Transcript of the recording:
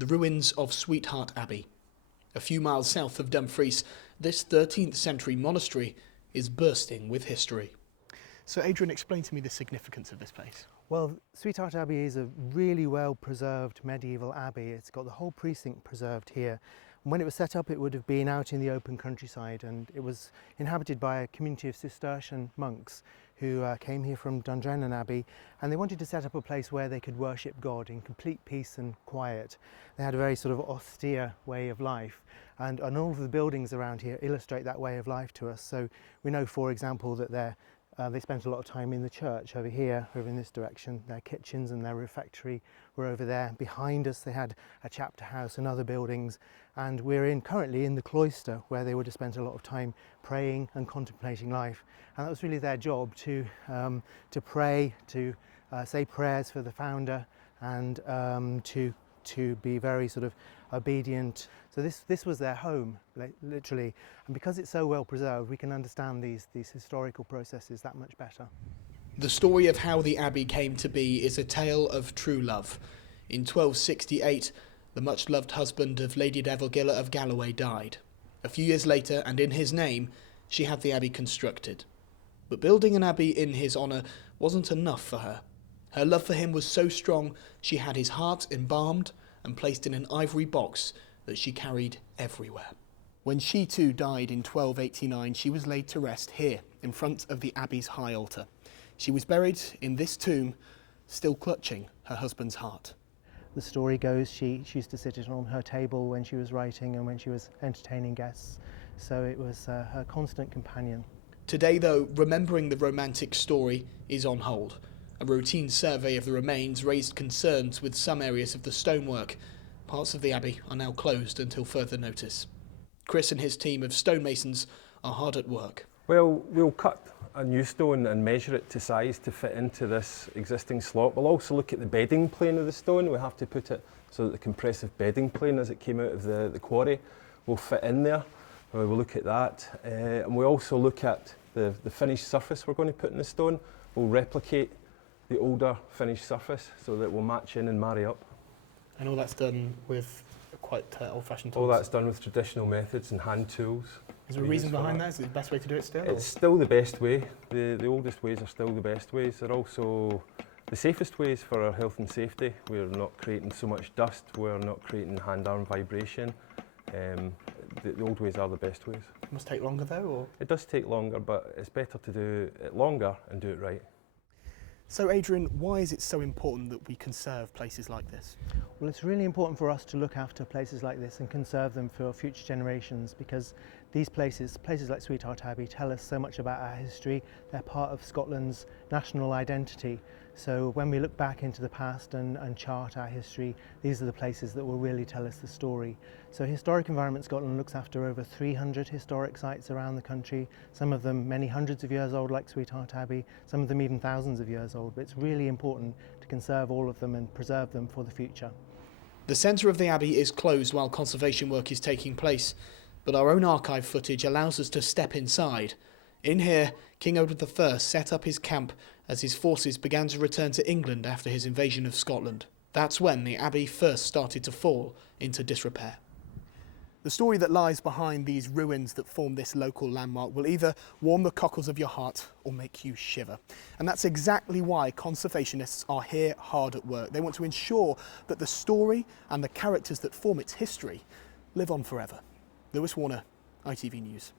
the ruins of Sweetheart Abbey. A few miles south of Dumfries, this 13th century monastery is bursting with history. So Adrian, explain to me the significance of this place. Well, Sweetheart Abbey is a really well preserved medieval abbey. It's got the whole precinct preserved here. And when it was set up, it would have been out in the open countryside, and it was inhabited by a community of Cistercian monks who came here from Dundrennan Abbey, and they wanted to set up a place where they could worship God in complete peace and quiet. They had a very sort of austere way of life, and all of the buildings around here illustrate that way of life to us. So we know, for example, that they spent a lot of time in the church over here, over in this direction. Their kitchens and their refectory were over there. Behind us they had a chapter house and other buildings, and we're currently in the cloister, where they would have spent a lot of time praying and contemplating life. And that was really their job, to pray, to say prayers for the founder, and to be very sort of obedient. So this was their home, literally. And because it's so well preserved, we can understand these historical processes that much better. The story of how the abbey came to be is a tale of true love. In 1268, the much-loved husband of Lady Dervorgilla of Galloway died. A few years later, and in his name, she had the abbey constructed. But building an abbey in his honour wasn't enough for her. Her love for him was so strong, she had his heart embalmed and placed in an ivory box that she carried everywhere. When she too died in 1289, she was laid to rest here, in front of the abbey's high altar. She was buried in this tomb, still clutching her husband's heart. The story goes she used to sit it on her table when she was writing and when she was entertaining guests, so it was her constant companion. Today, though, remembering the romantic story is on hold. A routine survey of the remains raised concerns with some areas of the stonework. Parts of the abbey are now closed until further notice. Chris and his team of stonemasons are hard at work. Well, we'll cut a new stone and measure it to size to fit into this existing slot. We'll also look at the bedding plane of the stone. We have to put it so that the compressive bedding plane as it came out of the quarry will fit in there. We'll look at that. And we also look at the finished surface we're going to put in the stone. We'll replicate the older finished surface so that it will match in and marry up. And all that's done with quite old-fashioned tools? All that's done with traditional methods and hand tools. Is there a reason behind that? Is it the best way to do it still? It's still the best way. The oldest ways are still the best ways. They're also the safest ways for our health and safety. We're not creating so much dust, we're not creating hand-arm vibration. The old ways are the best ways. It must take longer though, or? It does take longer, but it's better to do it longer and do it right. So Adrian, why is it so important that we conserve places like this? Well, it's really important for us to look after places like this and conserve them for future generations, because these places like Sweetheart Abbey, tell us so much about our history. They're part of Scotland's national identity. So when we look back into the past and chart our history, these are the places that will really tell us the story. So Historic Environment Scotland looks after over 300 historic sites around the country, some of them many hundreds of years old like Sweetheart Abbey, some of them even thousands of years old, but it's really important to conserve all of them and preserve them for the future. The centre of the abbey is closed while conservation work is taking place, but our own archive footage allows us to step inside. In here, King Edward I set up his camp as his forces began to return to England after his invasion of Scotland. That's when the abbey first started to fall into disrepair. The story that lies behind these ruins that form this local landmark will either warm the cockles of your heart or make you shiver. And that's exactly why conservationists are here hard at work. They want to ensure that the story and the characters that form its history live on forever. Lewis Warner, ITV News.